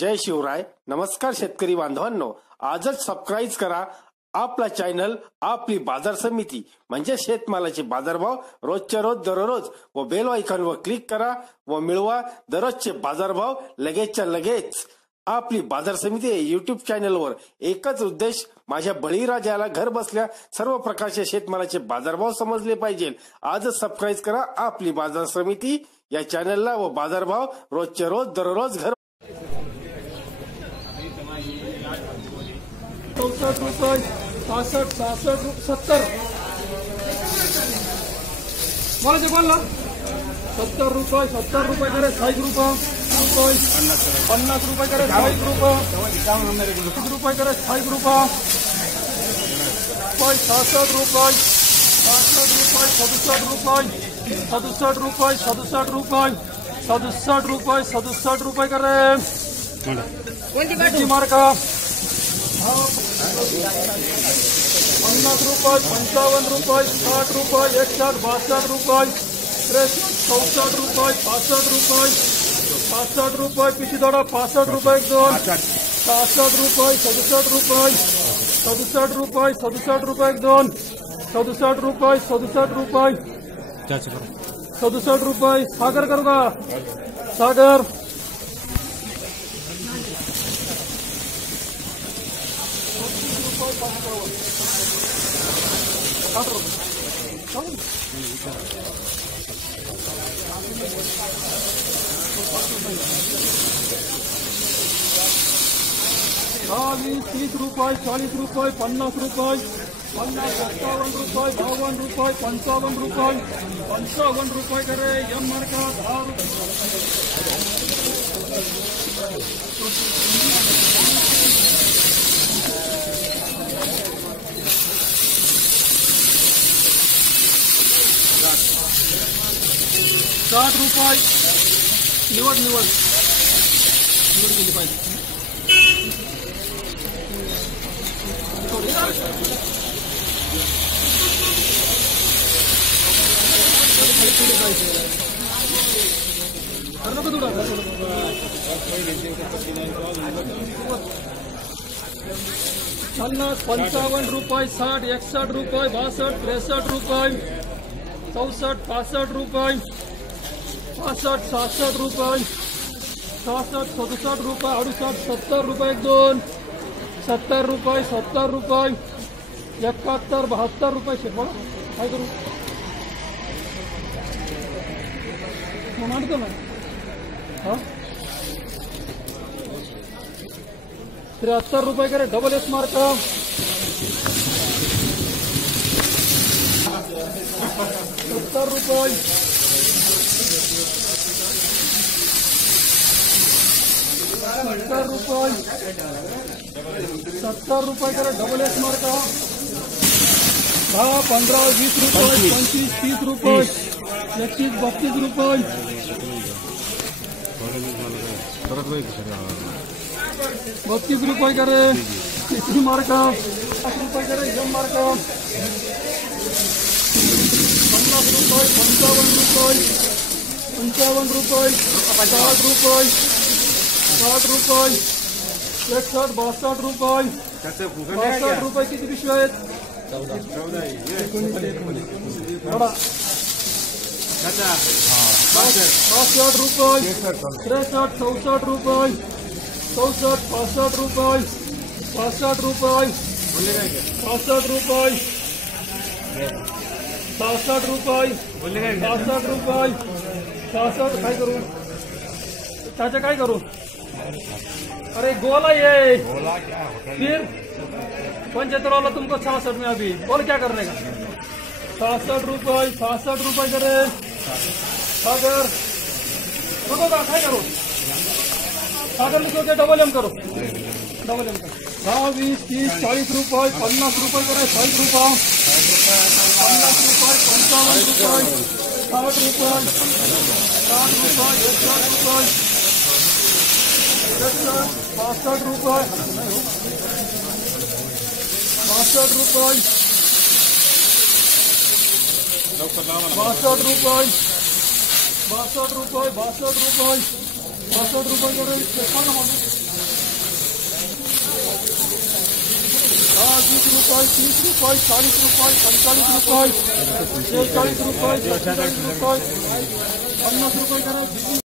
जय शिवराय. नमस्कार शेतकरी बांधवांनो, आजच सबस्क्राईब करा आपला चॅनल आपली बाजार समिती म्हणजे शेतमालाचे बाजारभाव रोजच्या रोज दररोज व बेल आयकॉनवर क्लिक करा व मिळवा दररोजचे बाजारभाव लगेचच्या लगेच. आपली बाजार समिती युट्यूब चॅनलवर एकच उद्देश, माझ्या बळीराजाला घर बसल्या सर्व प्रकारचे शेतमालाचे बाजारभाव समजले पाहिजे. आजच सबस्क्राईब करा आपली बाजार समिती या चॅनलला व बाजारभाव रोजच्या रोज दररोज घर 64 रुपये 65 66 70 बोला जे बोलला 70 रुपये करे 60 रुपये 50 रुपये करे 60 रुपये 60 रुपये करे 60 रुपये 67 रुपये 67 रुपये 67 रुपये 67 रुपये 67 रुपये 67 रुपये करे कोणती मार्का 50 रुपये 55 रुपये 60 रुपये 61 62 रुपये 63 64 रुपये 65 रुपये 65 रुपये पिछी थोड़ा 65 रुपये 1 2 67 रुपये 67 रुपये 67 रुपये 67 रुपये 1 2 67 रुपये 67 रुपये 67 रुपये सागर करूंगा सागर 30 रुपये 40 रुपये 50 रुपये 50 57 रुपये 52 रुपये 55 रुपये 55 रुपये करे एम मार्का 10 60 रुपये निवड केली पाहिजे. पन्नास 55 रुपये 60 61 रुपये 62 63 रुपये 64 65 रुपये 65 66 रुपये 66 67 रुपये 68 70 रुपये 1 2 70 रुपये 70 रुपये 71 72 रुपये शेत बोला काय करू म्हणतो ना 73 रुपये करे डबल एस मार्का 70 रुपये 70 रुपये करे डबल एस मार्का 10 15 20 रुपये 25 30 रुपये 31 32 रुपये 32 रुपये करे तिसरी मार्का 5 रुपये करे एम मार्का 50 रुपये 55 रुपये 55 रुपये 60 रुपये 60 रुपये 61 62 रुपये 62 रुपये किती पिशव्या आहेत 62 रुपये 63 64 रुपये 64 65 रुपये 65 रुपये 65 रुपये 66 रुपये 66 रुपये 66 काय करू चाचा काय करू अरे गोला ये फिर 75 वाला तुमको 66 में अभी और क्या करने का 66 रुपये 66 रुपये करे सागर रुको का काय करू सागर लिखो के डबल एम करो 10 20 30 40 रुपये 50 रुपये करे 60 रुपये 50 रुपये 55 रुपये 60 रुपये 60 रुपये 61 रुपये 62 रुपये 62 रुपये 62 रुपये 62 रुपये 62 रुपये 62 रुपये रुपये, 30 रुपये, 40 रुपये, 45 रुपये, 46 रुपये, 47 रुपये, 50 रुपये करा.